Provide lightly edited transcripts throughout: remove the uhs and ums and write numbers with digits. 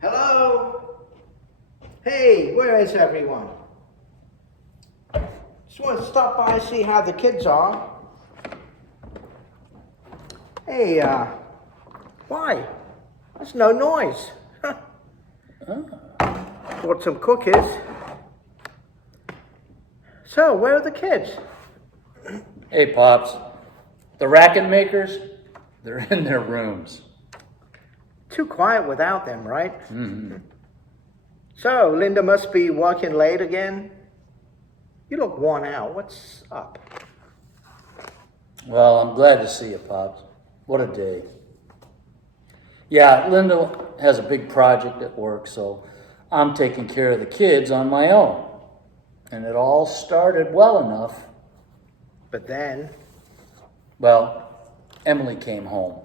Hello? Hey, where is everyone? Just want to stop by and see how the kids are. Hey, why? There's no noise. Huh. Bought some cookies. So, where are the kids? Hey, Pops. The racket makers, they're in their rooms. Too quiet without them, right? Mm-hmm. So, Linda must be working late again? You look worn out. What's up? Well, I'm glad to see you, Pops. What a day. Yeah, Linda has a big project at work, so I'm taking care of the kids on my own. And it all started well enough. But then... Well, Emily came home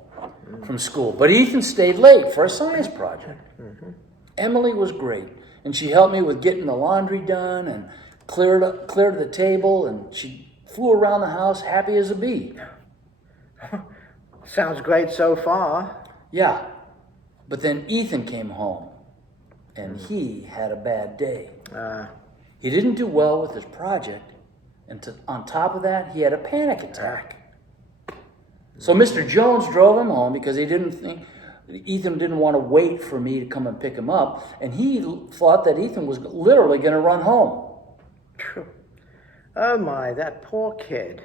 from school, but Ethan stayed late for a science project. Mm-hmm. Emily was great, and she helped me with getting the laundry done and cleared the table, and she flew around the house happy as a bee. Sounds great so far. Yeah, but then Ethan came home, and he had a bad day. He didn't do well with his project, and on top of that, he had a panic attack. So Mr. Jones drove him home because Ethan didn't want to wait for me to come and pick him up, and he thought that Ethan was literally going to run home. Oh my, that poor kid.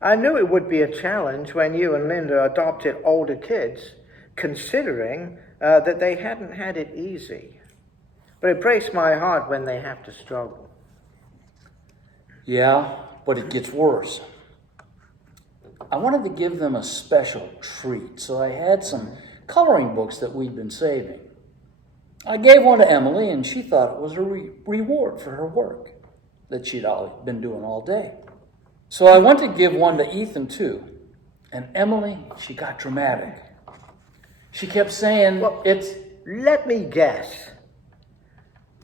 I knew it would be a challenge when you and Linda adopted older kids, considering that they hadn't had it easy. But it breaks my heart when they have to struggle. Yeah, but it gets worse. I wanted to give them a special treat, so I had some coloring books that we'd been saving. I gave one to Emily, and she thought it was a reward for her work that she'd been doing all day. So I went to give one to Ethan, too. And Emily, she got dramatic. She kept saying, Well, it's... Let me guess.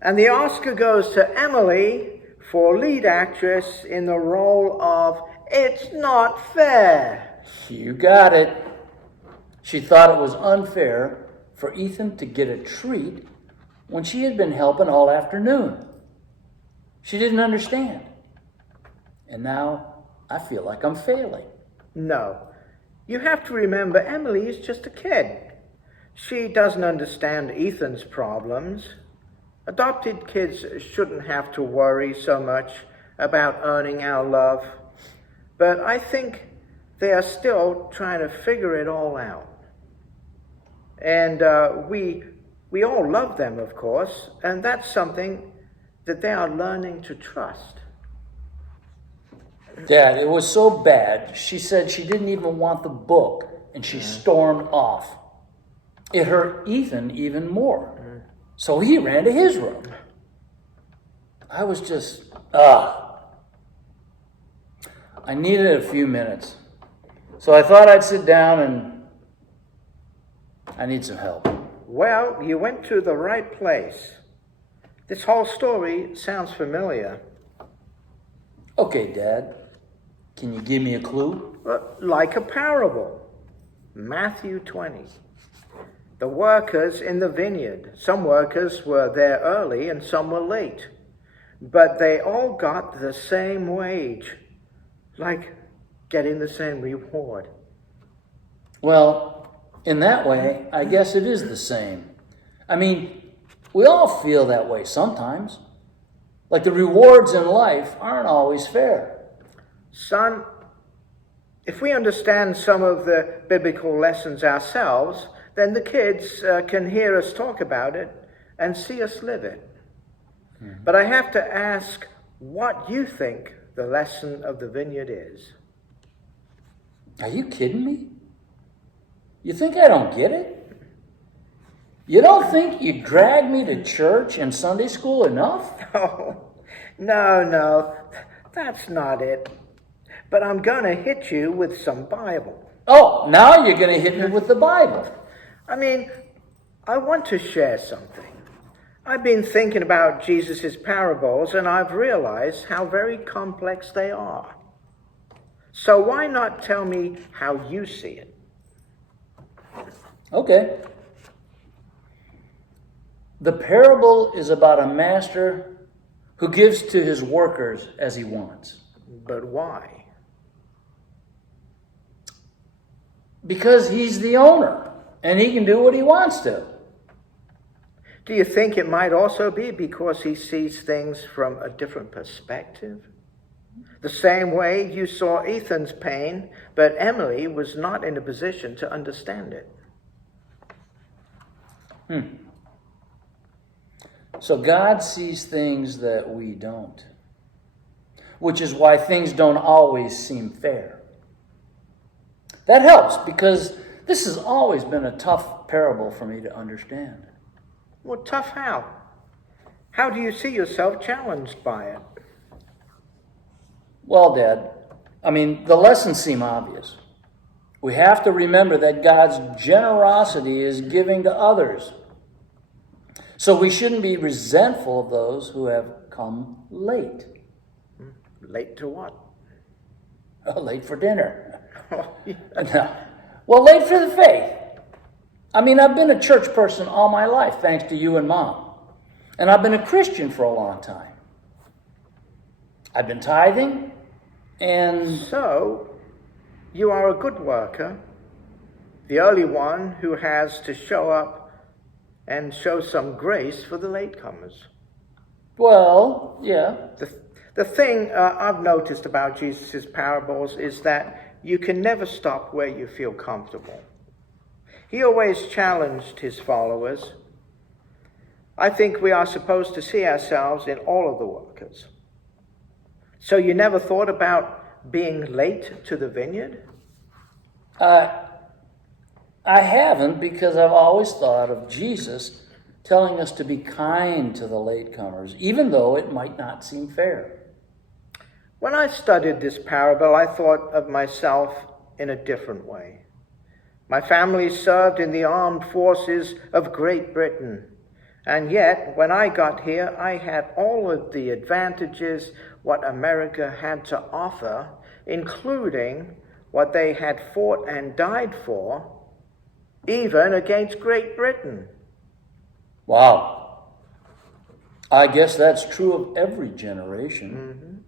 And the Oscar goes to Emily for lead actress in the role of It's Not Fair. You got it. She thought it was unfair for Ethan to get a treat when she had been helping all afternoon. She didn't understand. And now I feel like I'm failing. No. You have to remember Emily is just a kid. She doesn't understand Ethan's problems. Adopted kids shouldn't have to worry so much about earning our love. But I think they are still trying to figure it all out. And we all love them, of course, and that's something that they are learning to trust. Dad, it was so bad, she said she didn't even want the book, and she stormed off. It hurt Ethan even more. So he ran to his room. I was just, I needed a few minutes. So I thought I'd sit down and I need some help. Well, you went to the right place. This whole story sounds familiar. Okay, Dad. Can you give me a clue? Like a parable. Matthew 20. The workers in the vineyard. Some workers were there early and some were late. But they all got the same wage. Like getting the same reward. Well, in that way, I guess it is the same. I mean, we all feel that way sometimes. Like the rewards in life aren't always fair. Son, if we understand some of the biblical lessons ourselves, then the kids can hear us talk about it and see us live it. Mm-hmm. But I have to ask what you think the lesson of the vineyard is. Are you kidding me? You think I don't get it? You don't think you drag me to church and Sunday school enough? Oh, no, that's not it. But I'm going to hit you with some Bible. Oh, now you're going to hit me with the Bible. I mean, I want to share something. I've been thinking about Jesus' parables, and I've realized how very complex they are. So why not tell me how you see it? Okay. The parable is about a master who gives to his workers as he wants. But why? Because he's the owner and he can do what he wants to. Do you think it might also be because he sees things from a different perspective? The same way you saw Ethan's pain, but Emily was not in a position to understand it. So God sees things that we don't, which is why things don't always seem fair. That helps because this has always been a tough parable for me to understand. Well, tough how? How do you see yourself challenged by it? Well, Dad, the lessons seem obvious. We have to remember that God's generosity is giving to others. So we shouldn't be resentful of those who have come late. Late to what? Late for dinner. No. Well, late for the faith. I've been a church person all my life, thanks to you and Mom. And I've been a Christian for a long time. I've been tithing, and... So, you are a good worker, the early one who has to show up and show some grace for the latecomers. Well, yeah. The thing I've noticed about Jesus' parables is that you can never stop where you feel comfortable. He always challenged his followers. I think we are supposed to see ourselves in all of the workers. So you never thought about being late to the vineyard? I haven't, because I've always thought of Jesus telling us to be kind to the latecomers, even though it might not seem fair. When I studied this parable, I thought of myself in a different way. My family served in the armed forces of Great Britain, and yet, when I got here, I had all of the advantages what America had to offer, including what they had fought and died for, even against Great Britain. Wow. I guess that's true of every generation.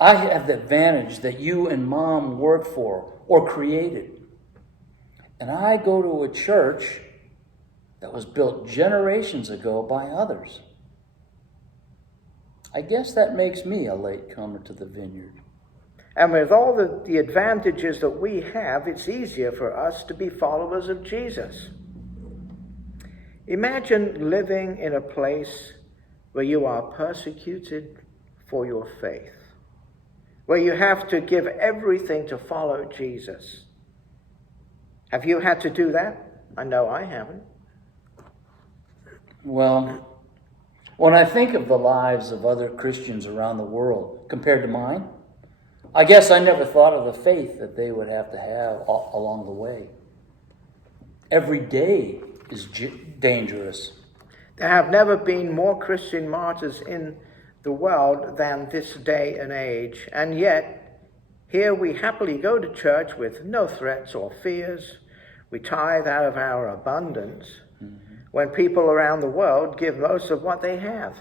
I have the advantage that you and Mom worked for or created. And I go to a church that was built generations ago by others. I guess that makes me a latecomer to the vineyard. And with all the advantages that we have, it's easier for us to be followers of Jesus. Imagine living in a place where you are persecuted for your faith, where you have to give everything to follow Jesus. Have you had to do that? I know I haven't. Well, when I think of the lives of other Christians around the world compared to mine, I guess I never thought of the faith that they would have to have along the way. Every day is dangerous. There have never been more Christian martyrs in the world than this day and age, and yet here we happily go to church with no threats or fears. We tithe out of our abundance, when people around the world give most of what they have.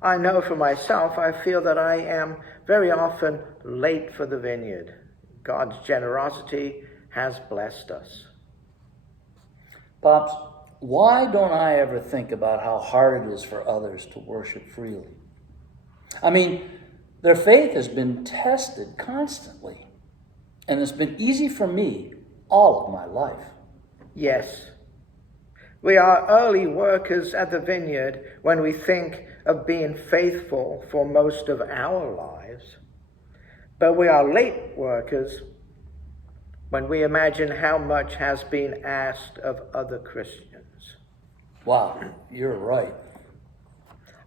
I know for myself, I feel that I am very often late for the vineyard. God's generosity has blessed us. Pops, why don't I ever think about how hard it is for others to worship freely? Their faith has been tested constantly, and it's been easy for me all of my life. Yes. We are early workers at the vineyard when we think of being faithful for most of our lives. But we are late workers when we imagine how much has been asked of other Christians. Wow, you're right.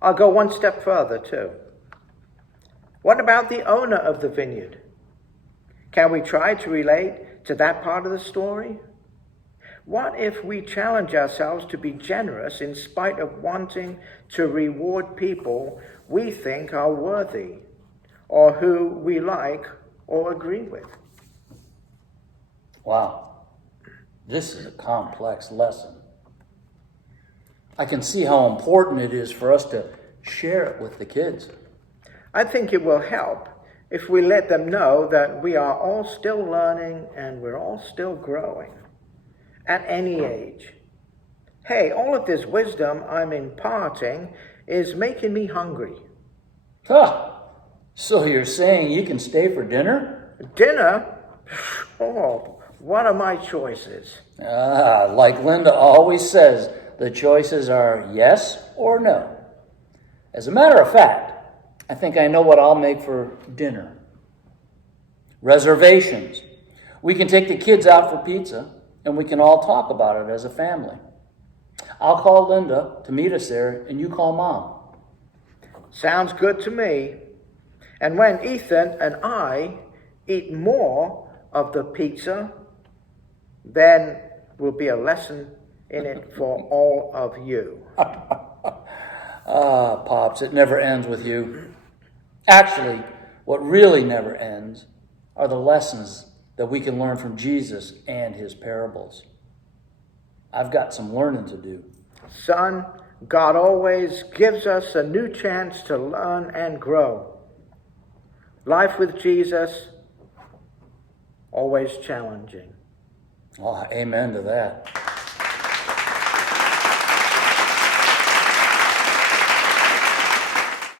I'll go one step further, too. What about the owner of the vineyard? Can we try to relate to that part of the story? What if we challenge ourselves to be generous in spite of wanting to reward people we think are worthy, or who we like or agree with? Wow, this is a complex lesson. I can see how important it is for us to share it with the kids. I think it will help if we let them know that we are all still learning and we're all still growing at any age. Hey, all of this wisdom I'm imparting is making me hungry. Huh. So you're saying you can stay for dinner? Dinner? Oh, what are my choices? Like Linda always says, the choices are yes or no. As a matter of fact, I think I know what I'll make for dinner. Reservations. We can take the kids out for pizza, and we can all talk about it as a family. I'll call Linda to meet us there, and you call Mom. Sounds good to me. And when Ethan and I eat more of the pizza, then will be a lesson in it for all of you. Pops, it never ends with you. Actually, what really never ends are the lessons that we can learn from Jesus and his parables. I've got some learning to do. Son, God always gives us a new chance to learn and grow. Life with Jesus, always challenging. Oh, amen to that.